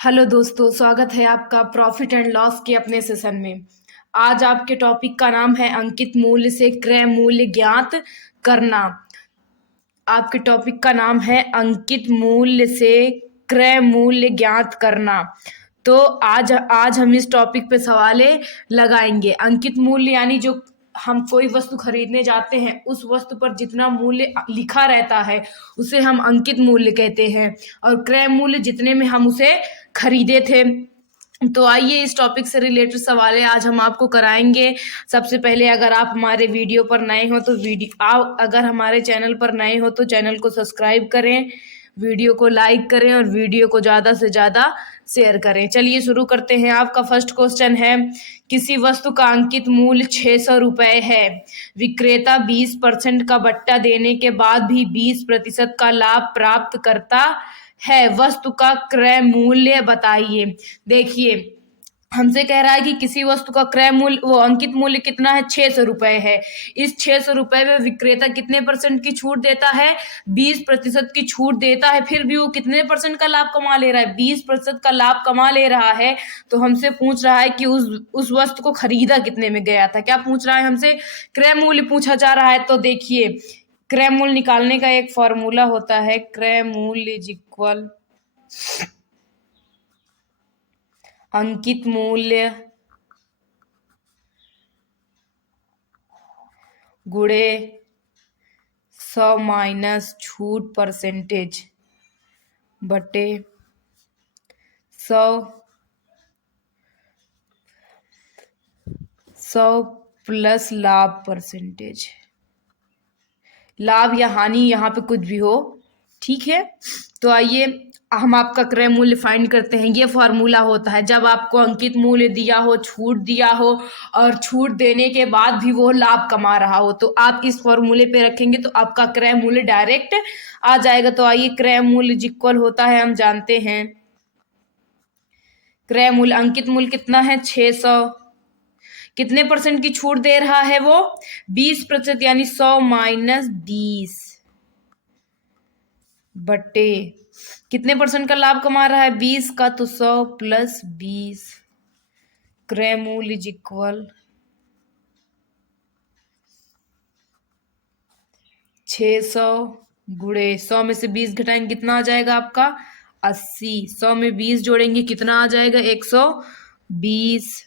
Hello दोस्तों, स्वागत है आपका प्रॉफिट एंड लॉस के अपने सेशन में। आज आपके टॉपिक का नाम है अंकित मूल्य से क्रय मूल्य ज्ञात करना। आपके टॉपिक का नाम है अंकित मूल्य से क्रय मूल्य ज्ञात करना। तो आज आज हम इस टॉपिक पे सवालें लगाएंगे। अंकित मूल्य यानी जो हम कोई वस्तु खरीदने जाते हैं उस वस्तु पर जितना मूल्य लिखा रहता है उसे हम अंकित मूल्य कहते हैं, और क्रय मूल्य जितने में हम उसे खरीदे थे। तो आइए इस टॉपिक से रिलेटेड सवाल आज हम आपको कराएंगे। सबसे पहले अगर आप हमारे वीडियो पर नए हो तो आप अगर हमारे चैनल पर नए हो तो चैनल को सब्सक्राइब करें, वीडियो को लाइक करें और वीडियो को ज़्यादा से ज़्यादा शेयर करें। चलिए शुरू करते हैं। आपका फर्स्ट क्वेश्चन है, किसी वस्तु का अंकित मूल्य 600 रुपये है। विक्रेता 20% का बट्टा देने के बाद भी 20% का लाभ प्राप्त करता है। वस्तु का क्रय मूल्य बताइए। देखिए, हमसे कह रहा है कि किसी वस्तु का क्रय मूल्य अंकित मूल्य कितना है, 600 रुपये है। इस 600 रुपये में विक्रेता कितने परसेंट की छूट देता है, 20% की छूट देता है। फिर भी वो कितने परसेंट का लाभ कमा ले रहा है, 20% का लाभ कमा ले रहा है। तो हमसे पूछ रहा है कि उस वस्तु को खरीदा कितने में गया था। क्या पूछ रहा है हमसे, क्रय मूल्य पूछा जा रहा है। तो देखिए, क्रय मूल्य निकालने का एक फॉर्मूला होता है, क्रय मूल्य इज इक्वल अंकित मूल्य गुणे 100 माइनस छूट परसेंटेज बटे 100 प्लस लाभ परसेंटेज। लाभ या हानि यहाँ पे कुछ भी हो, ठीक है। तो आइए हम आपका क्रय मूल्य फाइंड करते हैं। ये फॉर्मूला होता है जब आपको अंकित मूल्य दिया हो, छूट दिया हो और छूट देने के बाद भी वो लाभ कमा रहा हो, तो आप इस फॉर्मूले पे रखेंगे तो आपका क्रय मूल्य डायरेक्ट आ जाएगा। तो आइए, क्रय मूल्य इक्वल होता है, हम जानते हैं क्रय मूल्य अंकित मूल्य कितना है, 600। कितने परसेंट की छूट दे रहा है वो, 20%, यानी 100 माइनस 20 बटे कितने परसेंट का लाभ कमा रहा है, 20 का, तो 100 प्लस 20। क्रय मूल्य इज इक्वल 600 गुणे 100 में से 20 घटाएंगे कितना आ जाएगा आपका, 80। 100 में 20 जोड़ेंगे कितना आ जाएगा, 120।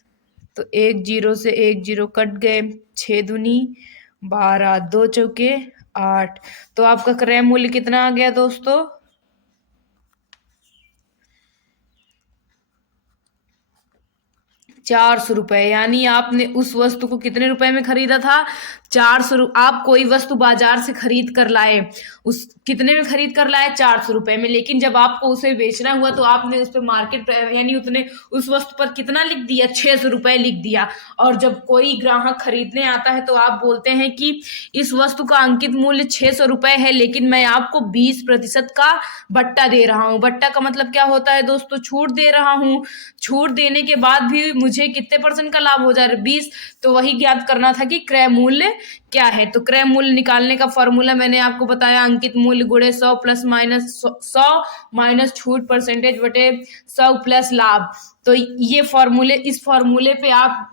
तो 1 जीरो से 1 जीरो कट गए, 6 दूनी 12, 2 चौके 8। तो आपका क्रय मूल्य कितना आ गया दोस्तों, 400 रुपये। यानी आपने उस वस्तु को कितने रुपए में खरीदा था, 400। आप कोई वस्तु बाजार से खरीद कर लाए, उस कितने में खरीद कर लाए, 400 रुपये में। लेकिन जब आपको उसे बेचना हुआ तो आपने उस पर मार्केट यानी उतने उस वस्तु पर कितना लिख दिया, 600 रुपये लिख दिया। और जब कोई ग्राहक खरीदने आता है तो आप बोलते हैं कि इस वस्तु का अंकित मूल्य 600 रुपये है, लेकिन मैं आपको 20% का बट्टा दे रहा हूँ। बट्टा का मतलब क्या होता है दोस्तों, छूट दे रहा हूँ। छूट देने के बाद भी मुझे कितने परसेंट का लाभ हो जा रहा है, 20। तो वही ज्ञात करना था कि क्रय मूल्य क्या है। तो क्रय मूल्य निकालने का फॉर्मूला मैंने आपको बताया, अंकित मूल्य गुणे 100 प्लस माइनस 100 माइनस छूट परसेंटेज बटे 100 प्लस लाभ। तो ये फॉर्मूले, इस फॉर्मूले पे आप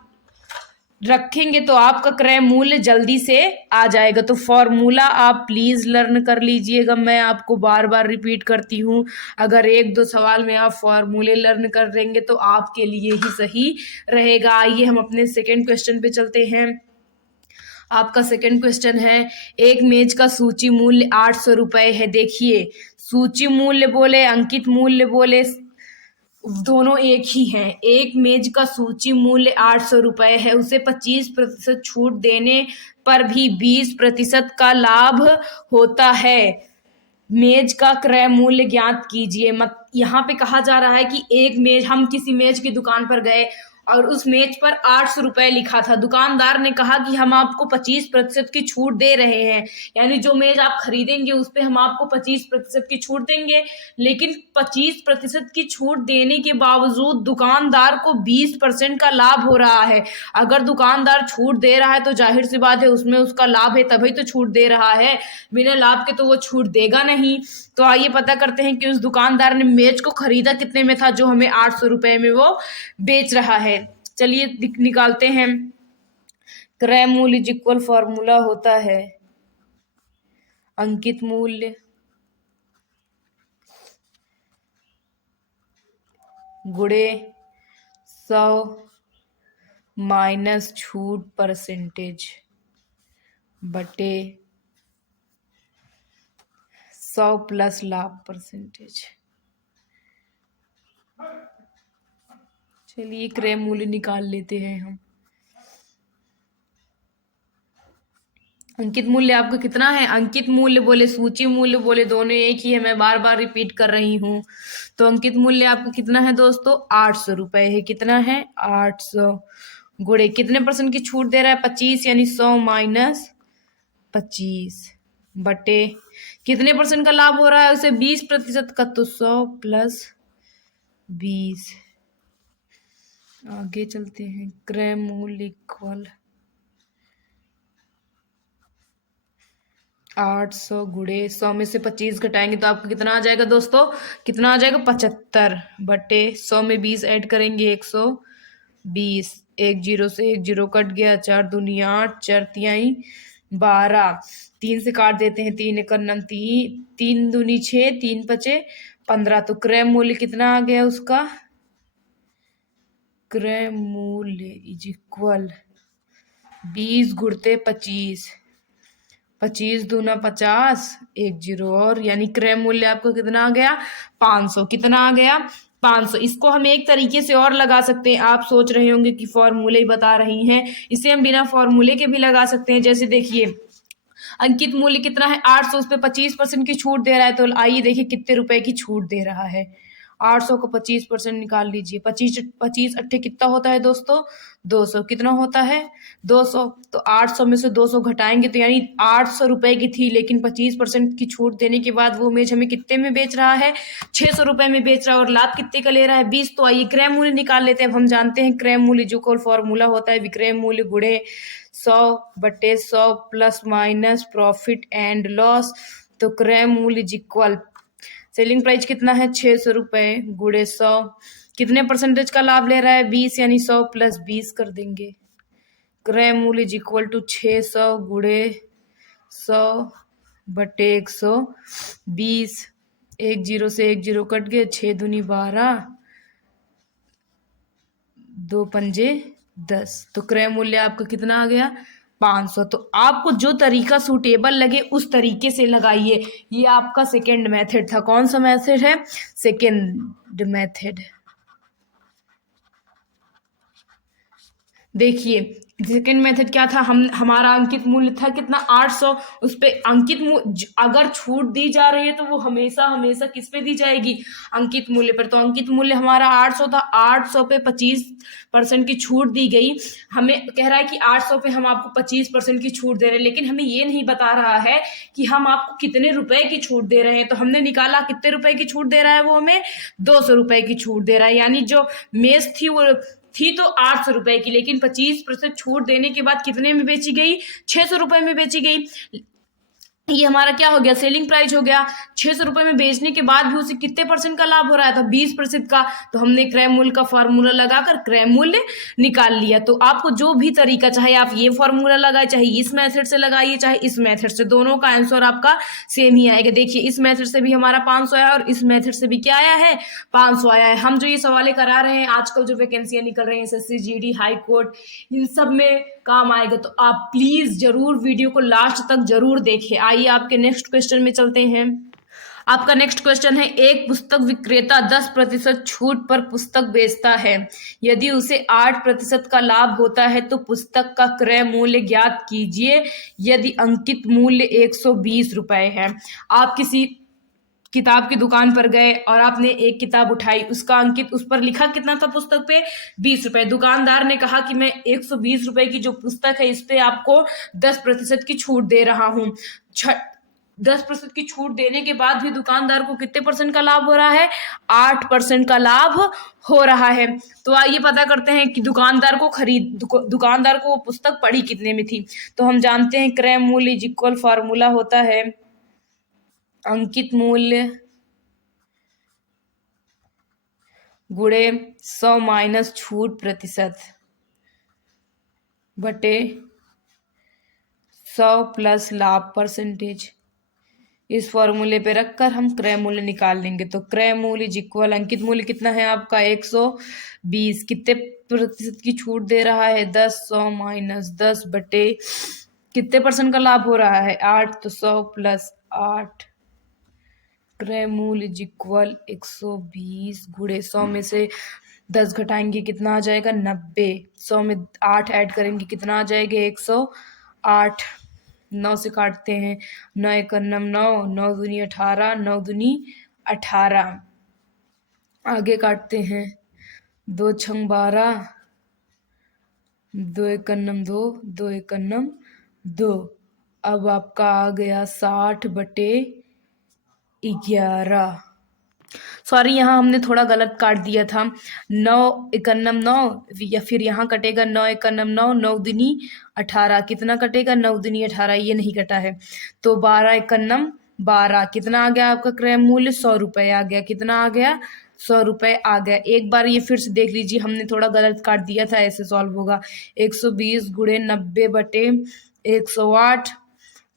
रखेंगे तो आपका क्रय मूल्य जल्दी से आ जाएगा। तो फॉर्मूला आप प्लीज लर्न कर लीजिएगा। मैं आपको बार बार रिपीट करती हूँ, अगर एक दो सवाल में आप फॉर्मूले लर्न कर देंगे तो आपके लिए ही सही रहेगा। आइए हम अपने सेकेंड क्वेश्चन पे चलते हैं। आपका सेकेंड क्वेश्चन है, एक मेज का सूची मूल्य 800 रुपये है। देखिए, सूची मूल्य बोले अंकित मूल्य बोले दोनों एक ही हैं। एक मेज का सूची मूल्य 800 रुपये है, उसे 25% छूट देने पर भी 20% का लाभ होता है। मेज का क्रय मूल्य ज्ञात कीजिए। यहाँ पे कहा जा रहा है कि एक मेज, हम किसी मेज की दुकान पर गए और उस मेज पर 800 रुपए लिखा था। दुकानदार ने कहा कि हम आपको 25% की छूट दे रहे हैं, यानी जो मेज आप खरीदेंगे उस पे हम आपको 25% की छूट देंगे। लेकिन 25% की छूट देने के बावजूद दुकानदार को 20% का लाभ हो रहा है। अगर दुकानदार छूट दे रहा है तो जाहिर सी बात है उसमें उसका लाभ है, तभी तो छूट दे रहा है। बिना लाभ के तो वो छूट देगा नहीं। तो आइए पता करते हैं कि उस दुकानदार ने मेज को खरीदा कितने में था, जो हमें 800 रुपए में वो बेच रहा है। चलिए निकालते हैं। क्रय मूल्य इज इक्वल, फॉर्मूला होता है अंकित मूल्य गुणे 100 माइनस छूट परसेंटेज बटे 100 प्लस लाभ परसेंटेज। चलिए क्रय मूल्य निकाल लेते हैं हम। अंकित मूल्य आपका कितना है? अंकित मूल्य बोले सूची मूल्य बोले दोनों एक ही है, मैं बार बार रिपीट कर रही हूँ। तो अंकित मूल्य आपका कितना है दोस्तों? 800 रुपए है। कितना है? 800 गुणे कितने परसेंट की छूट दे रहा है? 25, यानी 100 माइनस 25 बटे कितने परसेंट का लाभ हो रहा है उसे? 20% का, तो 100 प्लस 20। आगे चलते हैं। क्रय मूल्य इक्वल 800 गुणे 100 में से 25 घटाएंगे तो आपको कितना आ जाएगा दोस्तों? कितना आ जाएगा? 75 बटे 100 में 20 ऐड करेंगे 120। एक जीरो से एक जीरो कट गया, 4 दूनी 8, 4 तिहाई 12, 3 से काट देते हैं, 3 एक नम 3 दूनी 6, 3 पचे 15। तो क्रय मूल्य कितना आ गया उसका? क्रय मूल्य इज इक्वल 20 गुणते 25, 25 दूना 50, एक जीरो और, यानी क्रय मूल्य आपको कितना आ गया? 500। कितना आ गया? 500। इसको हम एक तरीके से और लगा सकते हैं। आप सोच रहे होंगे कि फॉर्मूले ही बता रही हैं, इसे हम बिना फॉर्मूले के भी लगा सकते हैं। जैसे देखिए अंकित मूल्य कितना है? 800, उस पर 25% की छूट दे रहा है। तो आइए देखिए कितने रुपए की छूट दे रहा है। 800 को 25% निकाल लीजिए। 25 अट्ठे कितना होता है दोस्तों? 200। कितना होता है? 200। तो 800 में से 200 घटाएंगे तो यानी 800 रुपए की थी, लेकिन 25% की छूट देने के बाद वो मेज हमें कितने में बेच रहा है? 600 रुपए में बेच रहा है। और लाभ कितने का ले रहा है? 20। तो आइए क्रय मूल्य निकाल लेते हैं। अब हम जानते हैं क्रय मूल्य जो कोल फॉर्मूला होता है विक्रय मूल्य गुणे 100 बटे 100 plus minus profit and loss. तो क्रय मूल्य इज इक्वल, सेलिंग प्राइस कितना है? 600 रुपए गुणे 100, कितने परसेंटेज का लाभ ले रहा है? 20, यानी 100 प्लस 20 कर देंगे। क्रय मूल्य इज इक्वल टू 600 गुणे 100 बटे 120। एक जीरो से एक जीरो कट गए, 6 दूनी 12, 2 पंजे 10। तो क्रय मूल्य आपका कितना आ गया? 500। तो आपको जो तरीका सूटेबल लगे उस तरीके से लगाइए। ये आपका सेकेंड मेथड था। कौन सा मेथड है? Second method. देखिए सेकेंड मेथड क्या था? हमारा अंकित मूल्य था कितना? 800। उस पे अंकित मूल्य अगर छूट दी जा रही है तो वो हमेशा हमेशा किस पे दी जाएगी? अंकित मूल्य पर। तो अंकित मूल्य हमारा 800 था। 800 पे 25% की छूट दी गई। हमें कह रहा है कि 800 पे हम आपको 25% की छूट दे रहे हैं, लेकिन हमें ये नहीं बता रहा है कि हम आपको कितने रुपए की छूट दे रहे हैं। तो हमने निकाला कितने रुपए की छूट दे रहा है वो हमें? 200 रुपए की छूट दे रहा है। यानी जो मेज थी वो थी तो 800 रुपए की, लेकिन 25% छूट देने के बाद कितने में बेची गई? 600 रुपए में बेची गई। ये हमारा क्या हो गया? सेलिंग प्राइस हो गया। 600 रुपए में बेचने के बाद भी उसे कितने परसेंट का लाभ हो रहा है? तो 20% का। तो हमने क्रय मूल्य का फॉर्मूला लगाकर क्रय मूल्य निकाल लिया। तो आपको जो भी तरीका, चाहे आप ये फॉर्मूला लगाए, चाहे इस मेथड से लगाइए, चाहे इस मेथड से, दोनों का आंसर आपका सेम ही आएगा। देखिए इस मेथड से भी हमारा 500 आया और इस मेथड से भी क्या आया है? 500 आया है। हम जो ये सवाल करा रहे हैं, आजकल जो वैकेंसियां निकल रही हैं एसएससी, जीडी, हाई कोर्ट, इन सब में काम आएगा। तो आप प्लीज जरूर वीडियो को लास्ट तक जरूर देखें। आइए आपके नेक्स्ट क्वेश्चन में चलते हैं। आपका नेक्स्ट क्वेश्चन है, एक पुस्तक विक्रेता 10% छूट पर पुस्तक बेचता है। यदि उसे 8% का लाभ होता है तो पुस्तक का क्रय मूल्य ज्ञात कीजिए। यदि अंकित मूल्य 120 रुपए है। आप किसी किताब की दुकान पर गए और आपने एक किताब उठाई, उसका अंकित उस पर लिखा कितना था पुस्तक पे? 20 रुपए। दुकानदार ने कहा कि मैं 120 रुपए की जो पुस्तक है इस पे आपको 10% की छूट दे रहा हूँ। 10% की छूट देने के बाद भी दुकानदार को कितने परसेंट का लाभ हो रहा है? 8% का लाभ हो रहा है। तो आइए पता करते हैं कि दुकानदार को वो पुस्तक पड़ी कितने में थी। तो हम जानते हैं क्रय मूल्य इज इक्वल, फॉर्मूला होता है अंकित मूल्य गुणे 100 माइनस छूट प्रतिशत बटे 100 प्लस लाभ परसेंटेज। इस फॉर्मूले पे रखकर हम क्रय मूल्य निकाल लेंगे। तो क्रय मूल्य इज इक्वल, अंकित मूल्य कितना है आपका? 120। कितने प्रतिशत की छूट दे रहा है? 10। 100 माइनस 10 बटे कितने परसेंट का लाभ हो रहा है? 8। तो 100 प्लस 8। क्रय मूल्य इज इक्वल 120 गुणे 100 में से 10 घटाएंगे कितना आ जाएगा? 90। 100 में 8 ऐड करेंगे कितना आ जाएगा? 108। 9 से काटते हैं, 9 एक 9, 9 दूनी 18, 9 दूनी 18। आगे काटते हैं, 2 छंग 12, 2 एक 2, 2 एक 2। अब आपका आ गया 60 बटे 11। सॉरी, यहाँ हमने थोड़ा गलत काट दिया था। 9 एकन्नम 9, या फिर यहाँ कटेगा 9 एकन्नम 9, 9 दूनी 18। कितना कटेगा? 9 दूनी 18, ये नहीं कटा है। तो 12 एकन्नम 12। कितना आ गया आपका क्रय मूल्य? 100 रुपए आ गया। कितना आ गया? 100 रुपए आ गया। एक बार ये फिर से देख लीजिए, हमने थोड़ा गलत काट दिया था, ऐसे सॉल्व होगा। 120 गुणे 90 बटे 108।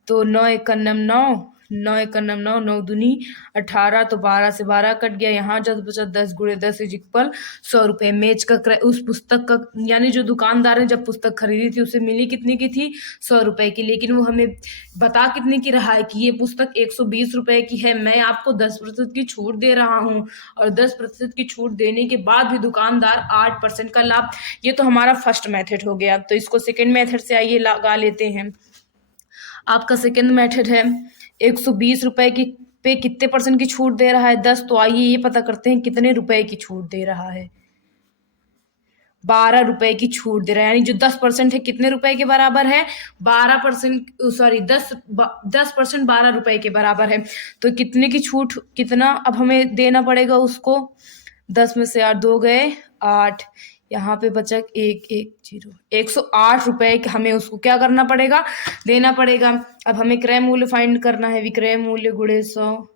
तो 9 एकन्नम 9, 9 एकन्नम 9, 9 दूनी 18। तो 12 से 12 कट गया, यहाँ जब बचा 10 गुणे 10 इज इक्वल 100 रुपए। मेज का क्रय, उस पुस्तक का, यानी जो दुकानदार ने जब पुस्तक खरीदी थी उसे मिली कितने की थी? 100 रुपए की। लेकिन वो हमें बता कितने की रहा है कि ये पुस्तक 120 रुपए की है, मैं आपको 10% की छूट दे रहा हूँ, और 10% की छूट देने के बाद भी दुकानदार 8% का लाभ। ये तो हमारा फर्स्ट मेथड हो गया। तो इसको सेकेंड मेथड से आइए लगा लेते हैं। आपका सेकेंड मेथड है 120 रुपए की पे कितने परसेंट की छूट दे रहा है? 10। तो आइए ये पता करते हैं कितने रुपए की छूट दे रहा है। 12 रुपए की छूट दे रहा है, यानी जो 10% है कितने रुपए के बराबर है? 12%, सॉरी 10% 12 रुपए के बराबर है। तो कितने की छूट, कितना अब हमें देना पड़ेगा उसको? 10 में से 8 दो गए 8, यहाँ पे बचा 110, 108 रुपए हमें उसको क्या करना पड़ेगा? देना पड़ेगा। अब हमें क्रय मूल्य फाइंड करना है, विक्रय मूल्य गुणे 100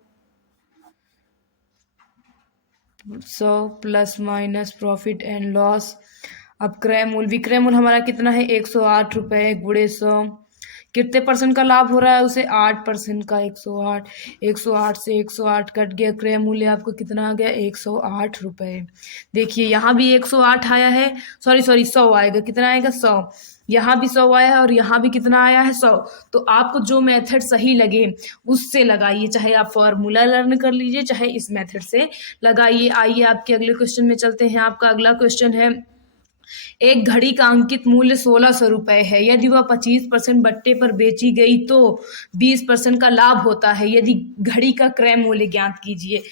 plus minus profit and loss. अब विक्रय मूल्य हमारा कितना है? 108 रुपए गुणे 100। कितने परसेंट का लाभ हो रहा है उसे? 8% का। 108, 108 से 108 कट गया, क्रय मूल्य आपको कितना आ गया? 108 रुपए। देखिए यहाँ भी 108 आया है, सॉरी 100 आएगा। कितना आएगा? 100। यहाँ भी 100 आया है, और यहाँ भी कितना आया है? 100। तो आपको जो मेथड सही लगे उससे लगाइए, चाहे आप फॉर्मूला लर्न कर लीजिए, चाहे इस मेथड से लगाइए। आइए आपके अगले क्वेश्चन में चलते हैं। आपका अगला क्वेश्चन है, एक घड़ी का अंकित मूल्य 1600 रुपए है। यदि वह 25% बट्टे पर बेची गई तो 20% का लाभ होता है। यदि घड़ी का क्रय मूल्य ज्ञात कीजिए।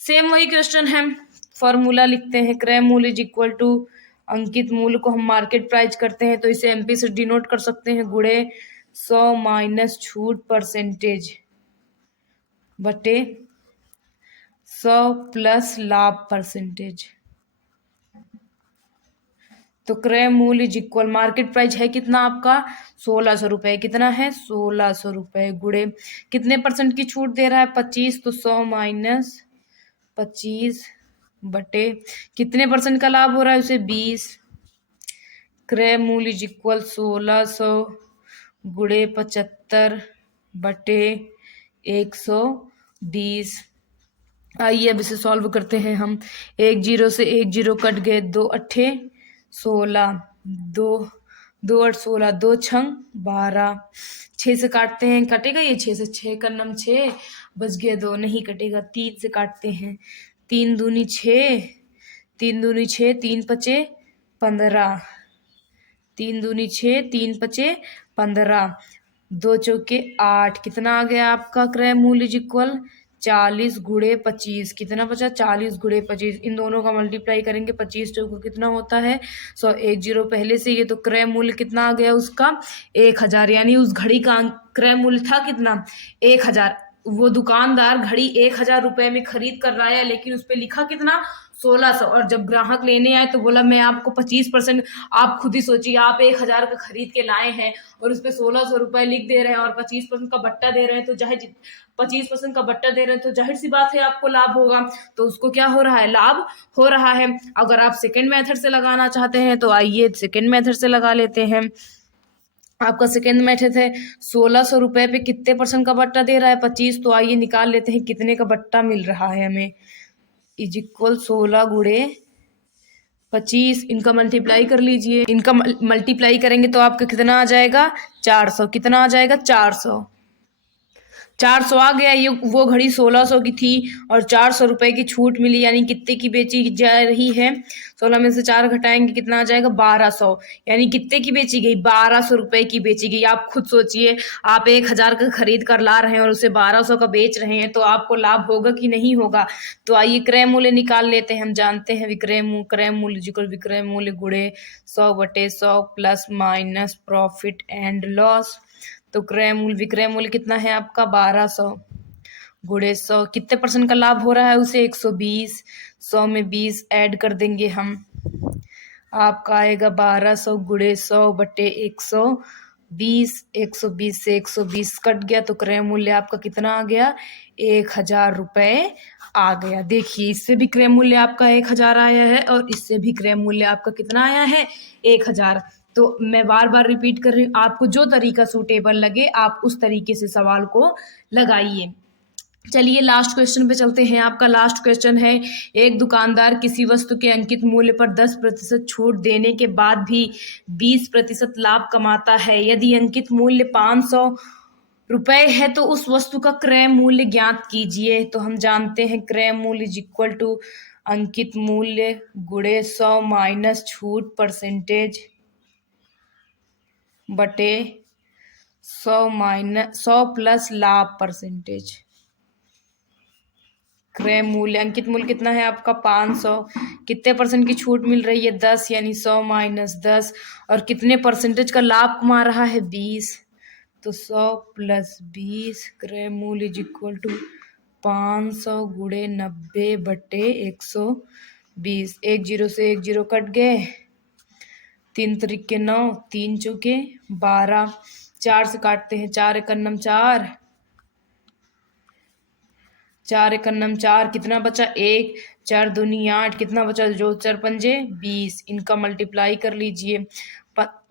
सेम वही क्वेश्चन है, फॉर्मूला लिखते हैं। क्रय मूल्य इज इक्वल टू, अंकित मूल्य को हम मार्केट प्राइस करते हैं तो इसे एमपी से डिनोट कर सकते हैं, गुणे 100 माइनस छूट परसेंटेज बटे 100 प्लस लाभ परसेंटेज। तो क्रय मूल्य इज इक्वल, मार्केट प्राइस है कितना आपका? 1600 रुपए। कितना है? 1600 रुपए गुणे कितने परसेंट की छूट दे रहा है? 25। तो 100 माइनस 25 बटे कितने परसेंट का लाभ हो रहा है उसे? 20। क्रय मूल्य इज इक्वल 1600 गुणे 75 बटे 120। आइए अब इसे सॉल्व करते हैं हम। 1 0 से 1 0 कट गए, 2 अट्ठे 16, 2 2 8 16, 2 छंग 12। 6 से काटते हैं, कटेगा ये 6 से? 6 का नम 6 बच गया, 2 नहीं कटेगा। 3 से काटते हैं, 3 दूनी 6, 3 दूनी 6, 3 पचे 15, 3 दूनी 6, 3 पचे 15, 2 चौके 8। कितना आ गया आपका क्रय मूल्य इज इक्वल 40 गुणे 25 कितना बचा, 40 गुणे 25, इन दोनों का मल्टीप्लाई करेंगे 25 को कितना होता है 100, 1 जीरो पहले से, ये तो क्रय मूल्य कितना आ गया उसका 1000, यानी उस घड़ी का क्रय मूल्य था कितना 1000। वो दुकानदार घड़ी 1000 रुपए में खरीद कर लाया, लेकिन उस पे लिखा कितना 1600, और जब ग्राहक लेने आए तो बोला मैं आपको 25%, आप खुद ही सोचिए, आप 1000 का खरीद के लाए हैं और उस पे 1600 रुपए लिख दे रहे हैं और 25% का बट्टा दे रहे हैं, तो जाहिर 25% का बट्टा दे रहे हैं तो जाहिर सी बात है आपको लाभ होगा। तो उसको क्या हो रहा है, लाभ हो रहा है। अगर आप सेकेंड मेथड से लगाना चाहते हैं तो आइए सेकेंड मेथड से लगा लेते हैं। आपका सेकेंड मेथड है 1600 रुपए पे कितने परसेंट का बट्टा दे रहा है 25, तो आइए निकाल लेते हैं कितने का बट्टा मिल रहा है हमें, इज इक्वल 16 गुणे 25, इनका मल्टीप्लाई कर लीजिए। इनका मल्टीप्लाई करेंगे तो आपका कितना आ जाएगा 400, कितना आ जाएगा 400 आ गया। ये वो घड़ी 1600 की थी और 400 रुपए की छूट मिली, यानी कितने की बेची जा रही है, 16 में से 4 घटाएंगे कितना आ जाएगा 1200, यानी कितने की बेची गई 1200 रुपए की बेची गई। आप खुद सोचिए, आप 1000 का खरीद कर ला रहे हैं और उसे 1200 का बेच रहे हैं, तो आपको लाभ होगा कि नहीं होगा। तो आइए क्रय मूल्य निकाल लेते हैं। हम जानते हैं क्रय मूल्य जिक्र विक्रय मूल्य गुणे 100/100 plus minus profit and loss. तो क्रय मूल्य विक्रय मूल्य कितना है आपका 1200 गुणे 100, कितने परसेंट का लाभ हो रहा है उसे 120, 100 में 20 ऐड कर देंगे हम, आपका आएगा 1200 गुणे 100/120, 120 से 120 कट गया तो क्रय मूल्य आपका कितना आ गया 1000 रुपए आ गया। देखिए इससे भी क्रय मूल्य आपका 1000 आया है और इससे भी क्रय मूल्य आपका कितना आया है 1000। तो मैं बार बार रिपीट कर रही हूँ, आपको जो तरीका सूटेबल लगे आप उस तरीके से सवाल को लगाइए। चलिए लास्ट क्वेश्चन पे चलते हैं। आपका लास्ट क्वेश्चन है, एक दुकानदार किसी वस्तु के अंकित मूल्य पर 10% छूट देने के बाद भी 20% लाभ कमाता है। यदि अंकित मूल्य 500 रुपए है तो उस वस्तु का क्रय मूल्य ज्ञात कीजिए। तो हम जानते हैं क्रय मूल्य इज इक्वल टू अंकित मूल्य गुणे 100 माइनस छूट परसेंटेज बटे 100 प्लस लाभ परसेंटेज। क्रय मूल्य अंकित मूल्य कितना है आपका 500, कितने परसेंट की छूट मिल रही है 10, यानी 100 माइनस 10, और कितने परसेंटेज का लाभ कमा रहा है 20, तो 100 प्लस 20 क्रय मूल्य इज इक्वल टू 500 गुणे 90/120। 1 जीरो से 1 जीरो कट गए, 3 त्रिके 9, 3 चौके 12, 4 से काटते हैं 4 एकन्नम 4, 4 एकन्नम 4, कितना बचा 1, 4 दूनी 8, कितना बचा जो 4 पंजे 20, इनका मल्टीप्लाई कर लीजिए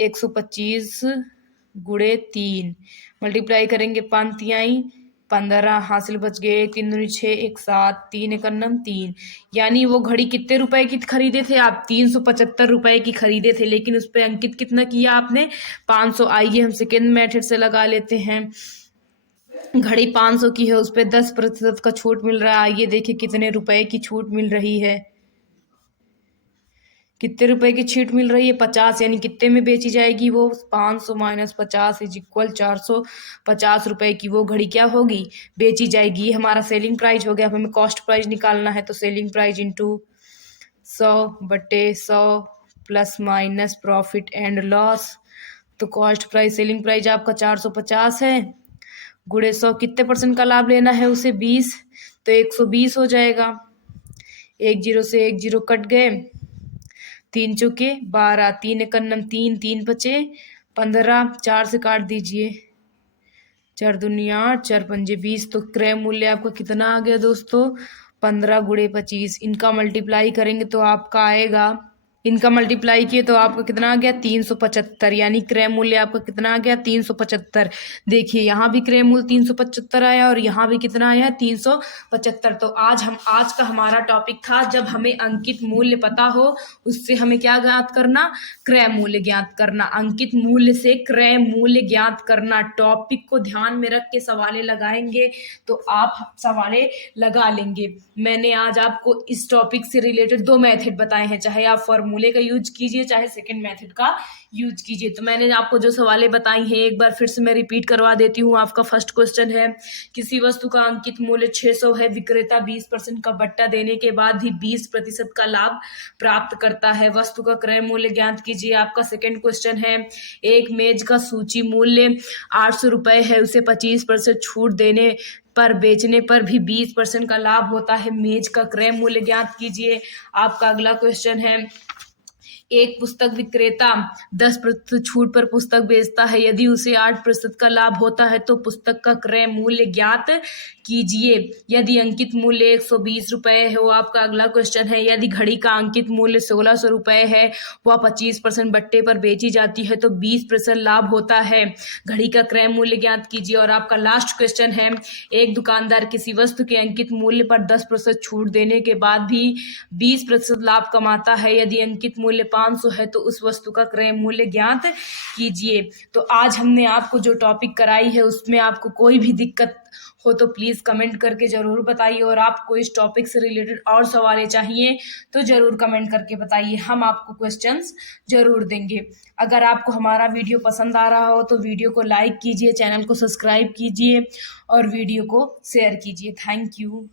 125 गुणे 3, मल्टीप्लाई करेंगे 5 तिहाई 15, हासिल बच गए 3 दूनी 6, 1 7, 3 एकन्नम 3, यानी वो घड़ी कितने रुपए की खरीदे थे आप 375 रुपए की खरीदे थे, लेकिन उस पर अंकित कितना किया आपने 500। आइए हम सेकेंड मेथड से लगा लेते हैं। घड़ी 500 की है, उस पर 10% का छूट मिल रहा है। आइए देखिए कितने रुपए की छूट मिल रही है, कितने रुपए की छूट मिल रही है 50, यानी कितने में बेची जाएगी वो 500 माइनस 50 इज इक्वल 450 रुपए की वो घड़ी क्या होगी बेची जाएगी। हमारा सेलिंग प्राइस हो गया। अब हमें कॉस्ट प्राइस निकालना है, तो selling price into 100/100 plus minus profit and loss. तो कॉस्ट प्राइस सेलिंग प्राइस आपका 450 है, गुणे 100, कितने परसेंट का लाभ लेना है उसे 20, तो 120 हो जाएगा। 1 जीरो से 1 जीरो कट गए, 3 चौके 12, 3 एकन्नम 3, 3 बचे 15, 4 से काट दीजिए 4 दूनी 8, 4 पंजे 20, तो क्रय मूल्य आपका कितना आ गया दोस्तों 15 गुणे 25। इनका मल्टीप्लाई करेंगे तो आपका आएगा, इनका मल्टीप्लाई किए तो आपका कितना आ गया 375, यानी क्रय मूल्य आपका कितना आ गया 375। देखिए यहाँ भी क्रय मूल्य 375 आया और यहाँ भी कितना आया 375। तो आज का हमारा टॉपिक था, जब हमें अंकित मूल्य पता हो उससे हमें क्या ज्ञात करना, क्रय मूल्य ज्ञात करना। अंकित मूल्य से क्रय मूल्य ज्ञात करना, टॉपिक को ध्यान में रख के सवाले लगाएंगे तो आप सवाले लगा लेंगे। मैंने आज आपको इस टॉपिक से रिलेटेड 2 मेथड बताए हैं, चाहे आप फॉर्मूला फार्मूले का यूज कीजिए चाहे सेकंड मेथड का यूज कीजिए। तो मैंने आपको जो सवालें बताई हैं एक बार फिर से मैं रिपीट करवा देती हूँ। आपका फर्स्ट क्वेश्चन है, किसी वस्तु का अंकित मूल्य 600 है, विक्रेता 20% का बट्टा देने के बाद भी 20% का लाभ प्राप्त करता है, वस्तु का क्रय मूल्य ज्ञात कीजिए। आपका सेकंड क्वेश्चन है, एक मेज का सूची मूल्य 800 रुपए है, उसे 25% छूट देने पर बेचने पर भी 20% का लाभ होता है, मेज का क्रय मूल्य ज्ञात कीजिए। आपका अगला क्वेश्चन है, एक पुस्तक विक्रेता 10% छूट पर पुस्तक बेचता है, यदि उसे 8% का लाभ होता है तो पुस्तक का क्रय मूल्य ज्ञात कीजिए। यदि अंकित मूल्य 120 रुपए है, वो आपका अगला क्वेश्चन है, यदि घड़ी का अंकित मूल्य 1600 रुपए है, वह 25% बट्टे पर बेची जाती है तो 20% लाभ होता है, घड़ी का क्रय मूल्य ज्ञात कीजिए। और आपका लास्ट क्वेश्चन है, एक दुकानदार किसी वस्तु के अंकित मूल्य पर 10% छूट देने के बाद भी 20% लाभ कमाता है, यदि अंकित मूल्य 500 है तो उस वस्तु का क्रय मूल्य ज्ञात कीजिए। तो आज हमने आपको जो टॉपिक कराई है उसमें आपको कोई भी दिक्कत हो तो प्लीज कमेंट करके जरूर बताइए, और आपको इस टॉपिक से रिलेटेड और सवालें चाहिए तो जरूर कमेंट करके बताइए, हम आपको क्वेश्चंस जरूर देंगे। अगर आपको हमारा वीडियो पसंद आ रहा हो तो वीडियो को लाइक कीजिए, चैनल को सब्सक्राइब कीजिए और वीडियो को शेयर कीजिए। Thank you.